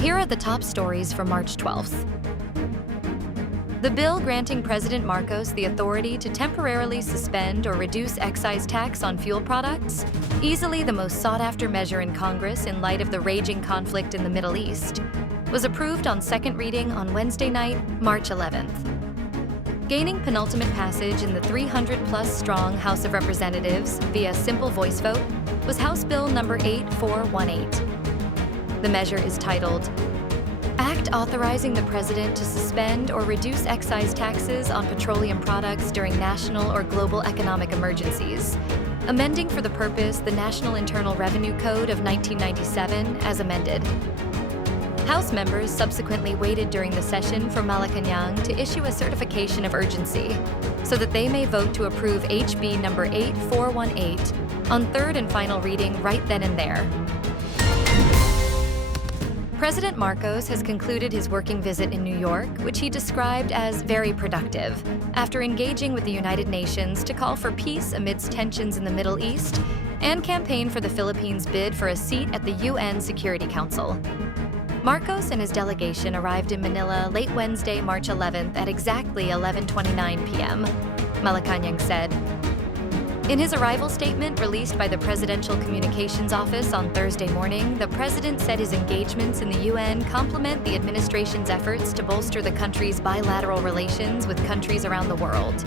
Here are the top stories for March 12th. The bill granting President Marcos the authority to temporarily suspend or reduce excise tax on fuel products, easily the most sought-after measure in Congress in light of the raging conflict in the Middle East, was approved on second reading on Wednesday night, March 11th. Gaining penultimate passage in the 300-plus strong House of Representatives via simple voice vote was House Bill number 8418. The measure is titled, Act authorizing the President to suspend or reduce excise taxes on petroleum products during national or global economic emergencies, amending for the purpose the National Internal Revenue Code of 1997 as amended. House members subsequently waited during the session for Malacanang to issue a certification of urgency so that they may vote to approve HB number 8418 on third and final reading right then and there. President Marcos has concluded his working visit in New York, which he described as very productive, after engaging with the United Nations to call for peace amidst tensions in the Middle East and campaign for the Philippines' bid for a seat at the UN Security Council. Marcos and his delegation arrived in Manila late Wednesday, March 11th at exactly 11:29 p.m., Malacanang said. In his arrival statement released by the Presidential Communications Office on Thursday morning, the president said his engagements in the UN complement the administration's efforts to bolster the country's bilateral relations with countries around the world.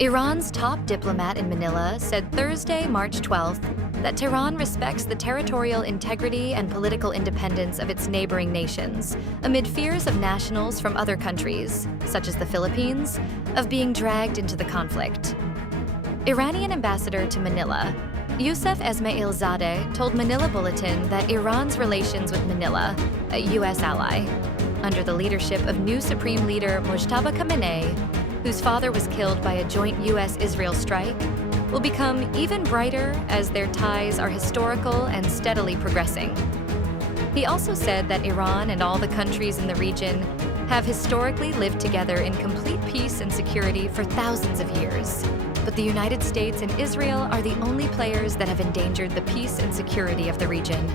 Iran's top diplomat in Manila said Thursday, March 12th, that Tehran respects the territorial integrity and political independence of its neighboring nations, amid fears of nationals from other countries, such as the Philippines, of being dragged into the conflict. Iranian ambassador to Manila, Youssef Esmailzadeh, told Manila Bulletin that Iran's relations with Manila, a U.S. ally, under the leadership of new Supreme Leader Mojtaba Khamenei, whose father was killed by a joint U.S.-Israel strike, will become even brighter as their ties are historical and steadily progressing. He also said that Iran and all the countries in the region have historically lived together in complete peace and security for thousands of years. But the United States and Israel are the only players that have endangered the peace and security of the region.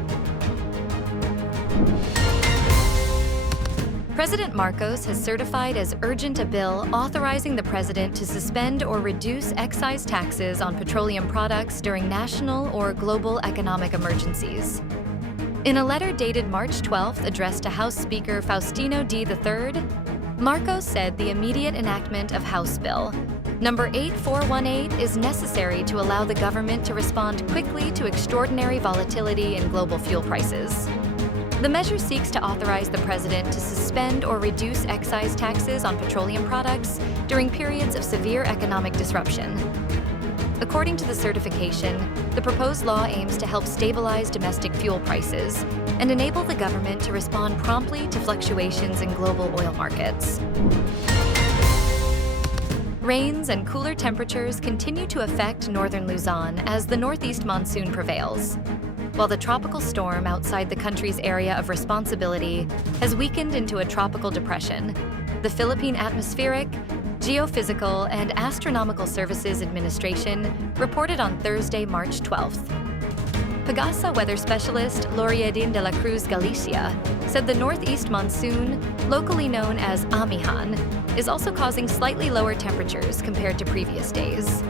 President Marcos has certified as urgent a bill authorizing the president to suspend or reduce excise taxes on petroleum products during national or global economic emergencies. In a letter dated March 12th addressed to House Speaker Faustino D. III, Marcos said the immediate enactment of House Bill number 8418 is necessary to allow the government to respond quickly to extraordinary volatility in global fuel prices. The measure seeks to authorize the president to suspend or reduce excise taxes on petroleum products during periods of severe economic disruption. According to the certification, the proposed law aims to help stabilize domestic fuel prices and enable the government to respond promptly to fluctuations in global oil markets. Rains and cooler temperatures continue to affect Northern Luzon as the northeast monsoon prevails, while the tropical storm outside the country's area of responsibility has weakened into a tropical depression. The Philippine Atmospheric, Geophysical, and Astronomical Services Administration reported on Thursday, March 12th. Pagasa weather specialist Loriedin de la Cruz Galicia said the northeast monsoon, locally known as Amihan, is also causing slightly lower temperatures compared to previous days.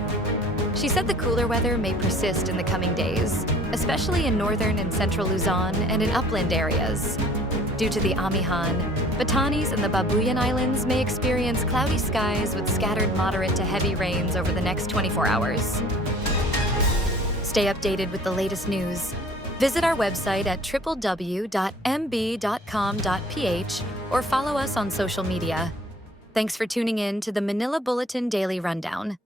She said the cooler weather may persist in the coming days, especially in northern and central Luzon and in upland areas. Due to the Amihan, Batanes and the Babuyan Islands may experience cloudy skies with scattered moderate to heavy rains over the next 24 hours. Stay updated with the latest news. Visit our website at www.mb.com.ph or follow us on social media. Thanks for tuning in to the Manila Bulletin Daily Rundown.